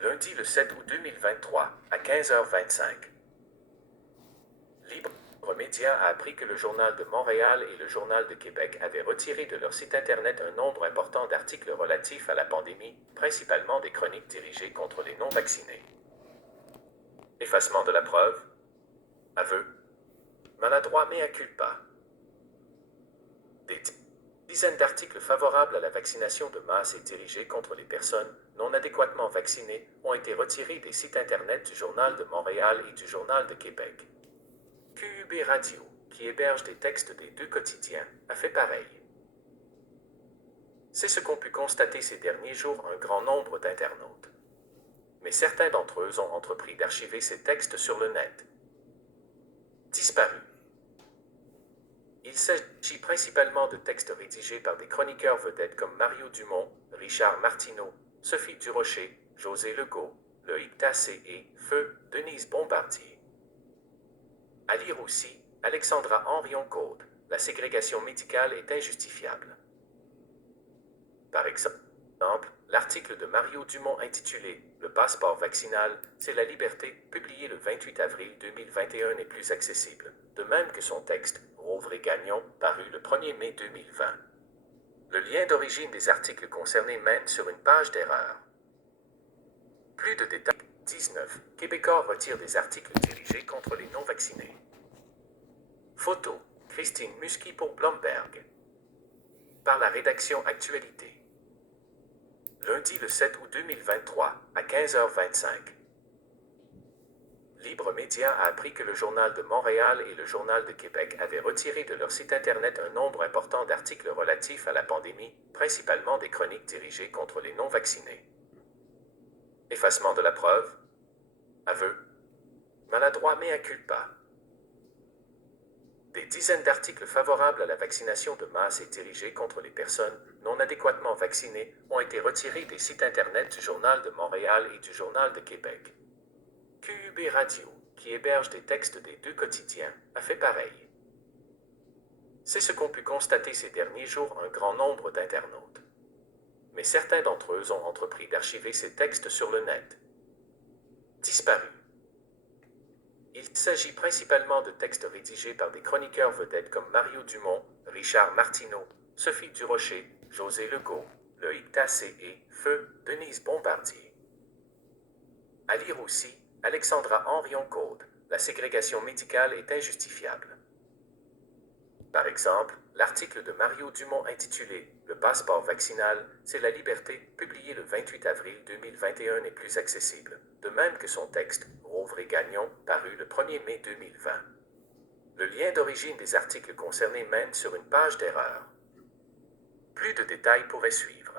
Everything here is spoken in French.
Lundi le 7 août 2023, à 15h25. Libre Média a appris que le Journal de Montréal et le Journal de Québec avaient retiré de leur site Internet un nombre important d'articles relatifs à la pandémie, principalement des chroniques dirigées contre les non-vaccinés. Effacement de la preuve. Aveu. Maladroit mea culpa. Des dizaines d'articles favorables à la vaccination de masse et dirigés contre les personnes non adéquatement vaccinées ont été retirés des sites Internet du Journal de Montréal et du Journal de Québec. QUB Radio, qui héberge des textes des deux quotidiens, a fait pareil. C'est ce qu'ont pu constater ces derniers jours un grand nombre d'internautes. Mais certains d'entre eux ont entrepris d'archiver ces textes sur le net. Disparus. Il s'agit principalement de textes rédigés par des chroniqueurs vedettes comme Mario Dumont, Richard Martineau, Sophie Durocher, José Legault, Loïc Tassé et, feu, Denise Bombardier. À lire aussi, Alexandra Henrion-Côte, la ségrégation médicale est injustifiable. Par exemple, l'article de Mario Dumont intitulé « Le passeport vaccinal, c'est la liberté », publié le 28 avril 2021 n'est plus accessible, de même que son texte « Rouvre et Gagnon », paru le 1er mai 2020. Le lien d'origine des articles concernés mène sur une page d'erreur. Plus de détails. 19. Québécois retire des articles dirigés contre les non-vaccinés. Photo. Christine Musky pour Bloomberg. Par la rédaction Actualité. Lundi le 7 août 2023, à 15h25. Libre Média a appris que le Journal de Montréal et le Journal de Québec avaient retiré de leur site Internet un nombre important d'articles relatifs à la pandémie, principalement des chroniques dirigées contre les non-vaccinés. Effacement de la preuve. Aveu. Maladroit mea culpa. Des dizaines d'articles favorables à la vaccination de masse et dirigés contre les personnes non adéquatement vaccinées ont été retirés des sites Internet du Journal de Montréal et du Journal de Québec. QUB Radio, qui héberge des textes des deux quotidiens, a fait pareil. C'est ce qu'ont pu constater ces derniers jours un grand nombre d'internautes. Mais certains d'entre eux ont entrepris d'archiver ces textes sur le net. Disparus. Il s'agit principalement de textes rédigés par des chroniqueurs vedettes comme Mario Dumont, Richard Martineau, Sophie Durocher, José Legault, Loïc Tassé et, feu, Denise Bombardier. À lire aussi, Alexandra Henrion-Côte, la ségrégation médicale est injustifiable. Par exemple, l'article de Mario Dumont intitulé « Le passeport vaccinal, c'est la liberté », publié le 28 avril 2021 n'est plus accessible, de même que son texte « Rouvre et Gagnon », paru le 1er mai 2020. Le lien d'origine des articles concernés mène sur une page d'erreur. Plus de détails pourraient suivre.